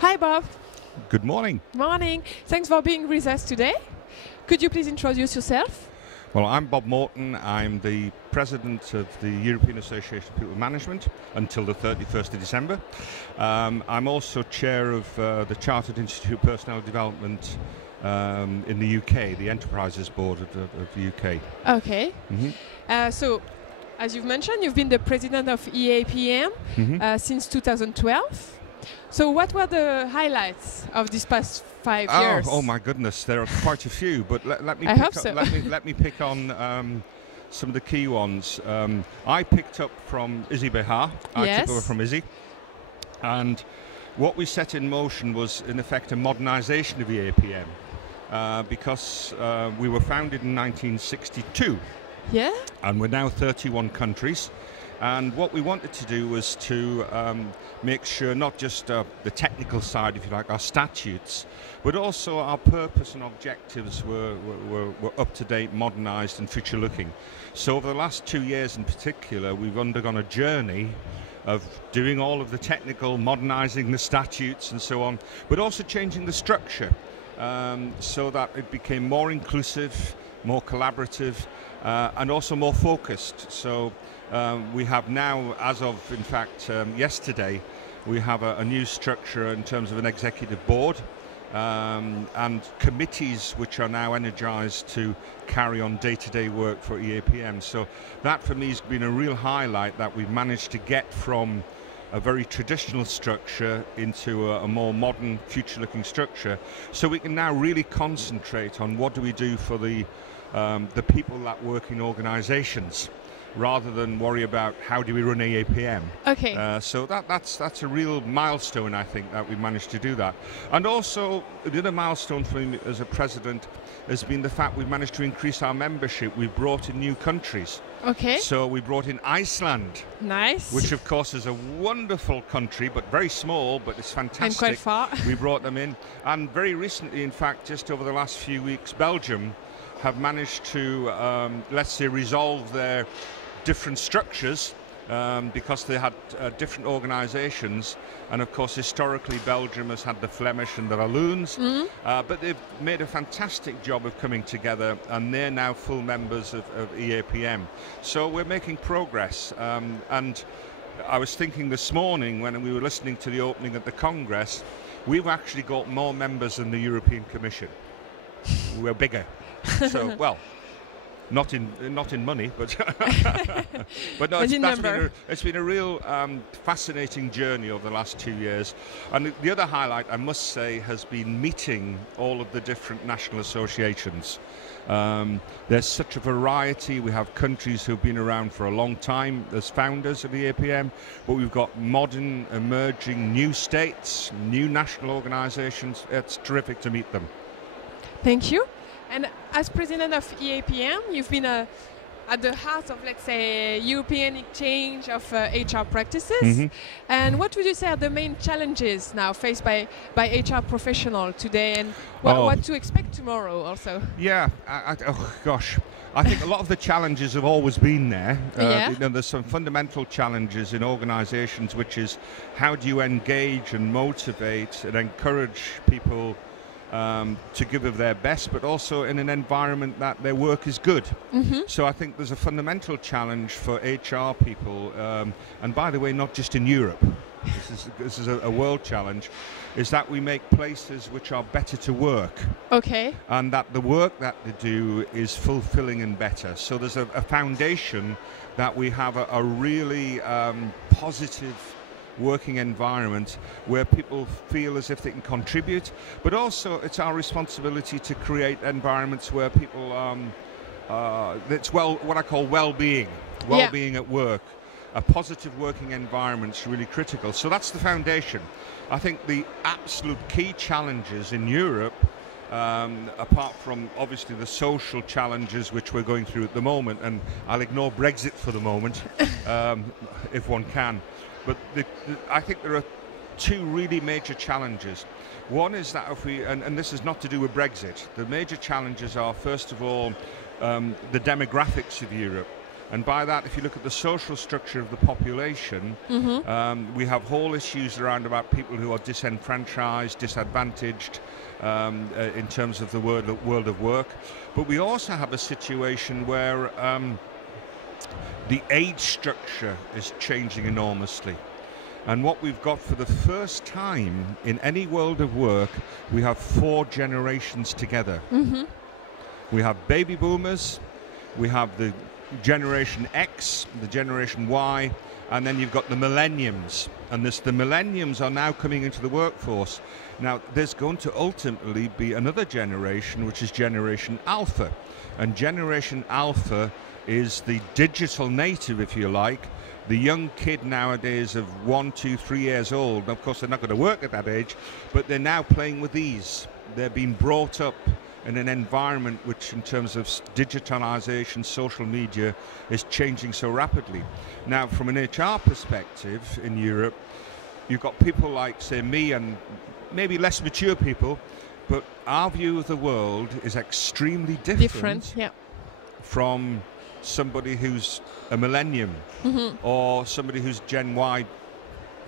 Hi, Bob. Good morning. Morning. Thanks for being with us today. Could you please introduce yourself? Well, I'm Bob Morton. I'm the president of the European Association of People Management until the 31st of December. I'm also chair of the Chartered Institute of Personnel Development in the UK, the Enterprises Board of the UK. Okay. So, as you've mentioned, you've been the president of EAPM since 2012. So what were the highlights of these past 5 years? Oh my goodness, there are quite a few, but let me pick on some of the key ones. I picked up from Izzy Behar. I took over from Izzy, and what we set in motion was in effect a modernisation of EAPM because we were founded in 1962. Yeah. And we're now 31 countries. And what we wanted to do was to make sure not just the technical side, if you like, our statutes, but also our purpose and objectives were up to date, modernised and future looking. So over the last 2 years in particular, we've undergone a journey of doing all of the technical, modernising the statutes and so on, but also changing the structure so that it became more inclusive, more collaborative, and also more focused. So we have now, as of in fact yesterday, we have a new structure in terms of an executive board and committees which are now energised to carry on day-to-day work for EAPM. So that for me has been a real highlight, that we've managed to get from a very traditional structure into a more modern, future-looking structure, so we can now really concentrate on what do we do for the people that work in organisations, rather than worry about how do we run EAPM. Okay. So that's a real milestone, I think, that we managed to do that. And also, the other milestone for me as a president has been the fact we've managed to increase our membership. We've brought in new countries. Okay. So we brought in Iceland. Nice. Which, of course, is a wonderful country, but very small, but it's fantastic. And quite far. We brought them in. And very recently, in fact, just over the last few weeks, Belgium have managed to, let's say, resolve their different structures because they had different organisations, and of course historically Belgium has had the Flemish and the Walloons, but they've made a fantastic job of coming together, and they're now full members of EAPM. So we're making progress, and I was thinking this morning when we were listening to the opening at the Congress, we've actually got more members than the European Commission. We're bigger. So, well, not in money, but but no, it's been a real fascinating journey over the last 2 years. And the other highlight, I must say, has been meeting all of the different national associations. There's such a variety. We have countries who've been around for a long time as founders of EAPM, but we've got modern, emerging, new states, new national organisations. It's terrific to meet them. Thank you. And as president of EAPM, you've been at the heart of, let's say, European exchange of HR practices. And what would you say are the main challenges now faced by HR professionals today, and what to expect tomorrow also? Yeah, oh gosh. I think a lot of the challenges have always been there. You know, there's some fundamental challenges in organisations, which is how do you engage and motivate and encourage people to give of their best, but also in an environment that their work is good. So I think there's a fundamental challenge for HR people, and by the way, not just in Europe, this is a world challenge, is that we make places which are better to work. Okay. And that the work that they do is fulfilling and better. So there's a foundation that we have a really positive working environment where people feel as if they can contribute, but also it's our responsibility to create environments where people it's what I call well-being at work. A positive working environment is really critical. So that's the foundation. I think the absolute key challenges in Europe, apart from obviously the social challenges which we're going through at the moment, and I'll ignore Brexit for the moment if one can, but I think there are two really major challenges. One is that if we, and this is not to do with Brexit, the major challenges are, first of all, the demographics of Europe. And by that, if you look at the social structure of the population, we have whole issues around about people who are disenfranchised, disadvantaged in terms of the world of work. But we also have a situation where the age structure is changing enormously. And what we've got for the first time in any world of work, we have 4 generations together. We have baby boomers, we have the Generation X, the Generation Y, and then you've got the millenniums. And the millenniums are now coming into the workforce. Now, there's going to ultimately be another generation, which is Generation Alpha. And Generation Alpha is the digital native, if you like, the young kid nowadays of 1, 2, 3 years old. Of course, they're not going to work at that age, but they're now playing with these. They're being brought up in an environment which, in terms of digitalization, social media, is changing so rapidly. Now, from an HR perspective in Europe, you've got people like, say, me and maybe less mature people, but our view of the world is extremely different from somebody who's a millennium or somebody who's Gen Y,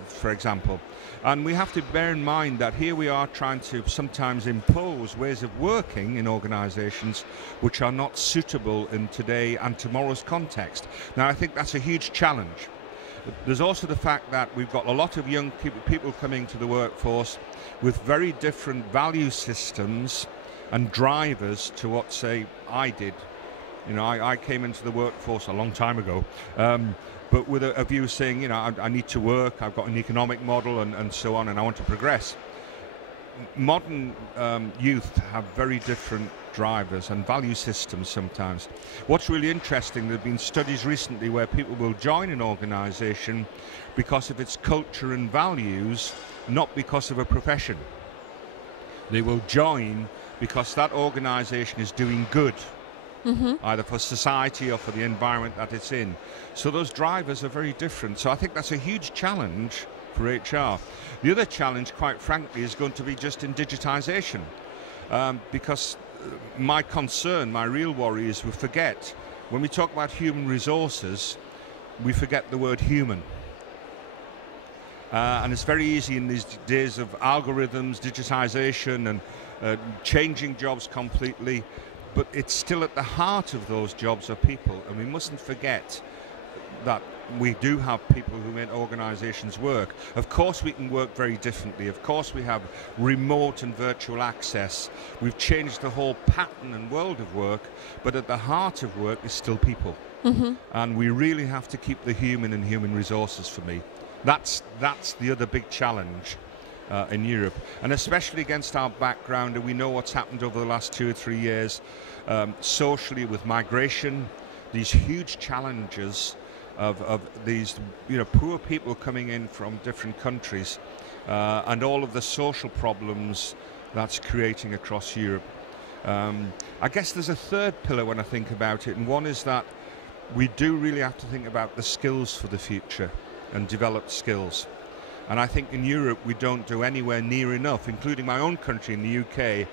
for example. And we have to bear in mind that here we are trying to sometimes impose ways of working in organizations which are not suitable in today and tomorrow's context. Now, I think that's a huge challenge. There's also the fact that we've got a lot of young people coming to the workforce with very different value systems and drivers to what, say, I did. You know, I came into the workforce a long time ago, but with a view saying, you know, I need to work, I've got an economic model and so on, and I want to progress. Modern youth have very different drivers and value systems sometimes. What's really interesting, there have been studies recently where people will join an organization because of its culture and values, not because of a profession. They will join because that organization is doing good. Either for society or for the environment that it's in. So those drivers are very different. So I think that's a huge challenge for HR. The other challenge, quite frankly, is going to be just in digitization. Because my concern, my real worry is we forget, when we talk about human resources, we forget the word human. And it's very easy in these days of algorithms, digitization, and changing jobs completely. But it's still at the heart of those jobs are people, and we mustn't forget that we do have people who make organizations work. Of course we can work very differently. Of course we have remote and virtual access. We've changed the whole pattern and world of work, but at the heart of work is still people. And we really have to keep the human and human resources for me. That's the other big challenge. In Europe, and especially against our background, and we know what's happened over the last 2 or 3 years socially with migration, these huge challenges of these poor people coming in from different countries, and all of the social problems that's creating across Europe. I guess there's a third pillar when I think about it, and one is that we do really have to think about the skills for the future and develop skills. And I think in Europe we don't do anywhere near enough, including my own country in the UK.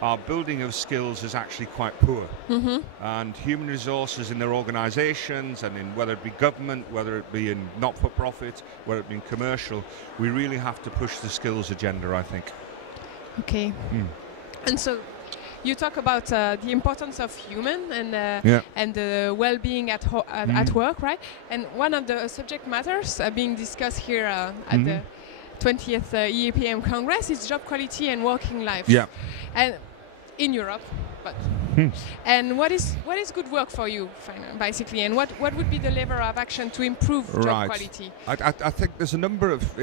Our building of skills is actually quite poor. And human resources in their organizations and in whether it be government, whether it be in not-for-profit, whether it be in commercial, we really have to push the skills agenda, I think. Okay. And so you talk about the importance of human and the well-being at work, right? And one of the subject matters being discussed here at the 20th EAPM Congress is job quality and working life. And in Europe, but and what is good work for you, basically, and what would be the level of action to improve job quality? I think there's a number of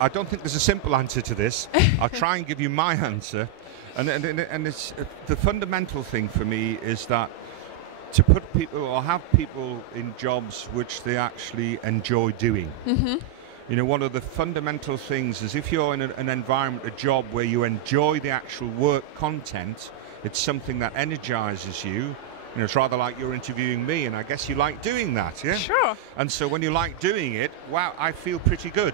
I don't think there's a simple answer to this. I'll try and give you my answer. And it's the fundamental thing for me is that to put people or have people in jobs which they actually enjoy doing. You know, one of the fundamental things is if you're in an environment, a job where you enjoy the actual work content, it's something that energizes you. You know, it's rather like you're interviewing me, and I guess you like doing that, yeah? Sure. And so when you like doing it, wow, I feel pretty good.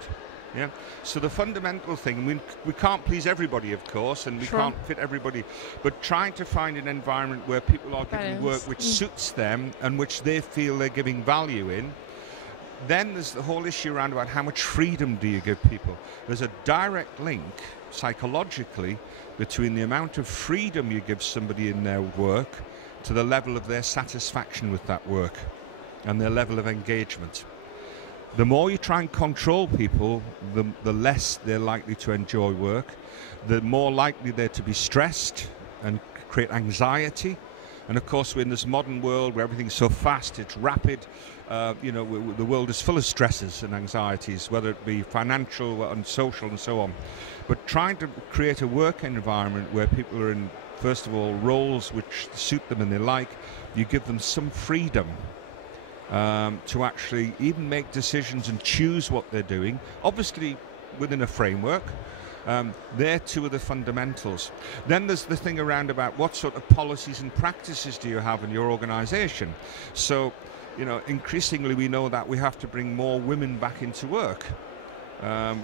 Yeah. So the fundamental thing, we can't please everybody, of course, and we can't fit everybody, but trying to find an environment where people are giving work which suits them and which they feel they're giving value in. Then there's the whole issue around about how much freedom do you give people. There's a direct link, psychologically, between the amount of freedom you give somebody in their work to the level of their satisfaction with that work and their level of engagement. The more you try and control people, the less they're likely to enjoy work, the more likely they're to be stressed and create anxiety. And of course, we're in this modern world where everything's so fast, it's rapid. You know, the world is full of stresses and anxieties, whether it be financial and social and so on. But trying to create a work environment where people are in, first of all, roles which suit them and they like, you give them some freedom to actually even make decisions and choose what they're doing, obviously within a framework. They're two of the fundamentals. Then there's the thing around about what sort of policies and practices do you have in your organization. So, you know, increasingly we know that we have to bring more women back into work.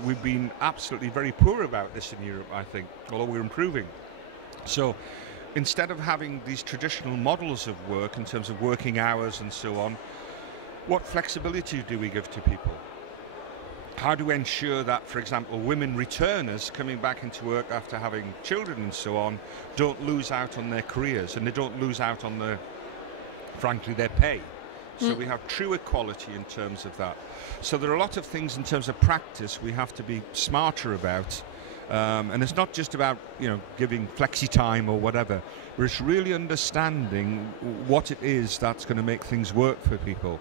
We've been absolutely very poor about this in Europe, I think, although we're improving. So instead of having these traditional models of work in terms of working hours and so on, what flexibility do we give to people? How do we ensure that, for example, women returners coming back into work after having children and so on don't lose out on their careers and they don't lose out on their, frankly, their pay? So we have true equality in terms of that. So there are a lot of things in terms of practice we have to be smarter about. And it's not just about, you know, giving flexi time or whatever, but it's really understanding what it is that's going to make things work for people.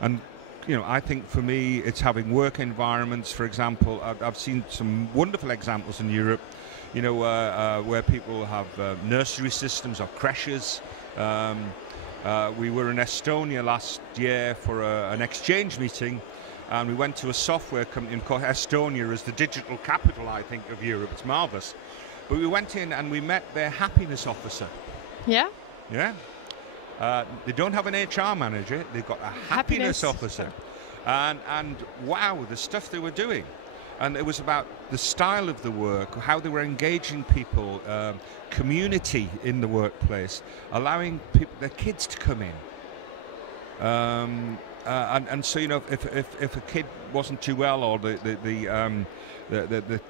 And, you know, I think for me, it's having work environments. For example, I've seen some wonderful examples in Europe, you know, where people have nursery systems or creches. We were in Estonia last year for an exchange meeting, and we went to a software company called Estonia is the digital capital, I think, of Europe. It's marvelous. But we went in and we met their happiness officer. Yeah? Yeah. They don't have an HR manager, they've got a happiness officer. And wow, the stuff they were doing. And it was about the style of the work, how they were engaging people, community in the workplace, allowing people, their kids to come in. And so, you know, if a kid wasn't too well or the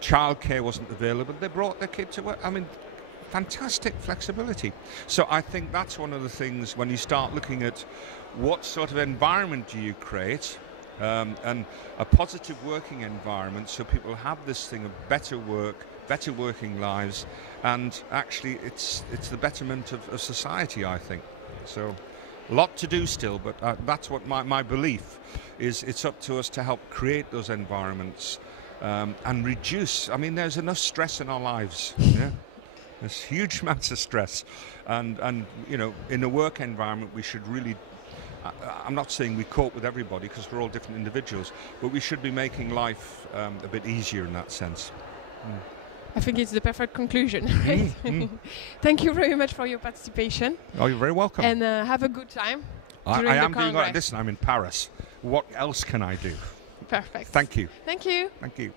childcare wasn't available, they brought their kid to work. I mean, fantastic flexibility. So I think that's one of the things when you start looking at what sort of environment do you create, and a positive working environment so people have this thing of better work, better working lives, and actually it's the betterment of society, I think. So a lot to do still, but that's what my belief is. It's up to us to help create those environments and reduce. I mean, there's enough stress in our lives. Yeah? There's huge amounts of stress, and you know, in a work environment, we should really. I'm not saying we cope with everybody because we're all different individuals, but we should be making life a bit easier in that sense. I think it's the perfect conclusion. Right? Thank you very much for your participation. Oh, you're very welcome. And have a good time. I am doing all right. Listen, I'm in Paris. What else can I do? Perfect. Thank you. Thank you. Thank you.